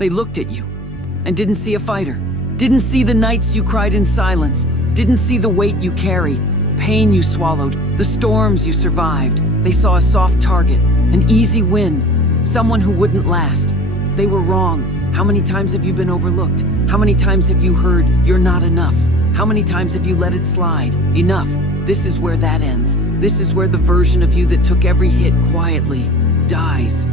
They looked at you and didn't see a fighter, didn't see the nights you cried in silence, didn't see the weight you carry, pain you swallowed, the storms you survived. They saw a soft target, an easy win, someone who wouldn't last. They were wrong. How many times have you been overlooked? How many times have you heard, "You're not enough"? How many times have you let it slide? Enough. This is where that ends. This is where the version of you that took every hit quietly dies.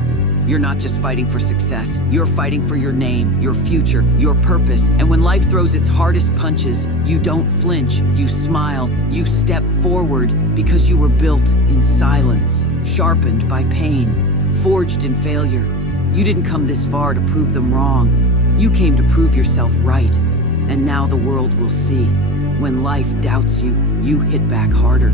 You're not just fighting for success, you're fighting for your name, your future, your purpose. And when life throws its hardest punches, you don't flinch, you smile, you step forward because you were built in silence, sharpened by pain, forged in failure. You didn't come this far to prove them wrong. You came to prove yourself right. And now the world will see. When life doubts you, you hit back harder.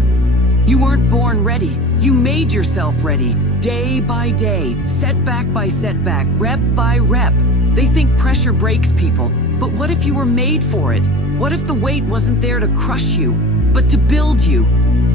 You weren't born ready. You made yourself ready. Day by day, setback by setback, rep by rep. They think pressure breaks people, but what if you were made for it? What if the weight wasn't there to crush you, but to build you?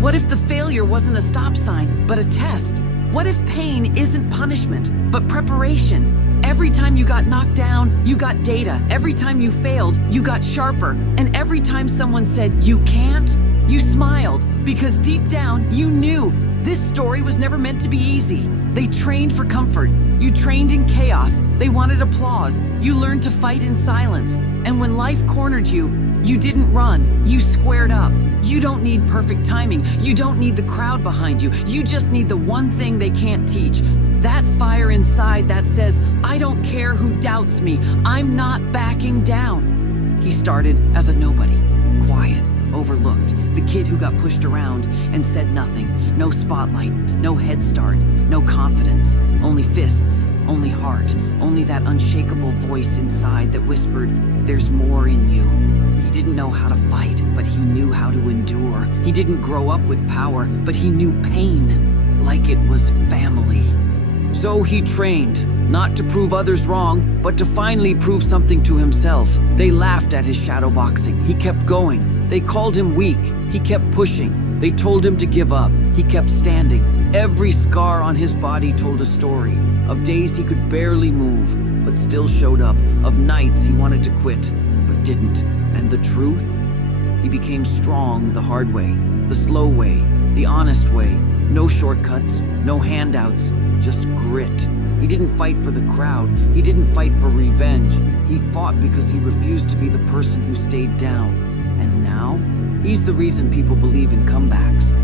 What if the failure wasn't a stop sign, but a test? What if pain isn't punishment, but preparation? Every time you got knocked down, you got data. Every time you failed, you got sharper. And every time someone said, "You can't," you smiled, because deep down, you knew this story was never meant to be easy. They trained for comfort. You trained in chaos. They wanted applause. You learned to fight in silence. And when life cornered you, you didn't run. You squared up. You don't need perfect timing. You don't need the crowd behind you. You just need the one thing they can't teach. That fire inside that says, "I don't care who doubts me. I'm not backing down." He started as a nobody, quiet, overlooked, the kid who got pushed around and said nothing. No spotlight, no head start, no confidence, only fists, only heart, only that unshakable voice inside that whispered, "There's more in you." He didn't know how to fight, but he knew how to endure. He didn't grow up with power, but he knew pain like it was family. So he trained, not to prove others wrong, but to finally prove something to himself. They laughed at his shadowboxing. He kept going. They called him weak. He kept pushing. They told him to give up. He kept standing. Every scar on his body told a story of days he could barely move, but still showed up, of nights he wanted to quit, but didn't. And the truth? He became strong the hard way, the slow way, the honest way. No shortcuts, no handouts, just grit. He didn't fight for the crowd. He didn't fight for revenge. He fought because he refused to be the person who stayed down. And now, he's the reason people believe in comebacks.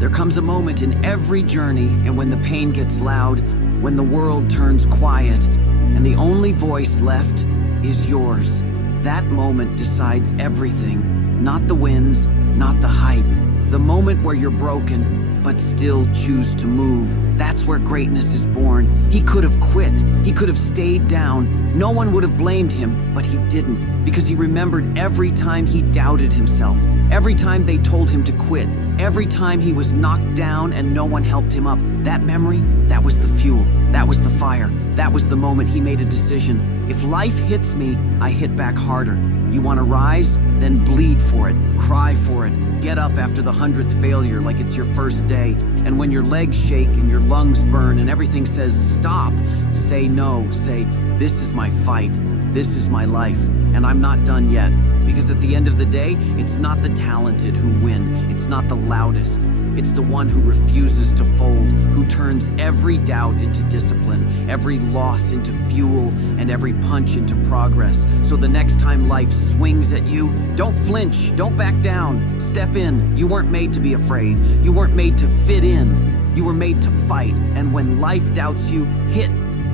There comes a moment in every journey, and when the pain gets loud, when the world turns quiet, and the only voice left is yours. That moment decides everything. Not the wins, not the hype. The moment where you're broken, but still choose to move. That's where greatness is born. He could have quit. He could have stayed down. No one would have blamed him, but he didn't, because he remembered every time he doubted himself, every time they told him to quit, every time he was knocked down and no one helped him up. That memory, that was the fuel, that was the fire, that was the moment he made a decision. If life hits me, I hit back harder. You want to rise? Then bleed for it, cry for it, get up after the 100th failure like it's your first day. And when your legs shake and your lungs burn and everything says stop, say no, say, "This is my fight, this is my life, and I'm not done yet." Because at the end of the day, it's not the talented who win, it's not the loudest. It's the one who refuses to fold, who turns every doubt into discipline, every loss into fuel, and every punch into progress. So the next time life swings at you, don't flinch, don't back down, step in. You weren't made to be afraid. You weren't made to fit in. You were made to fight. And when life doubts you, hit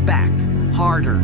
back harder.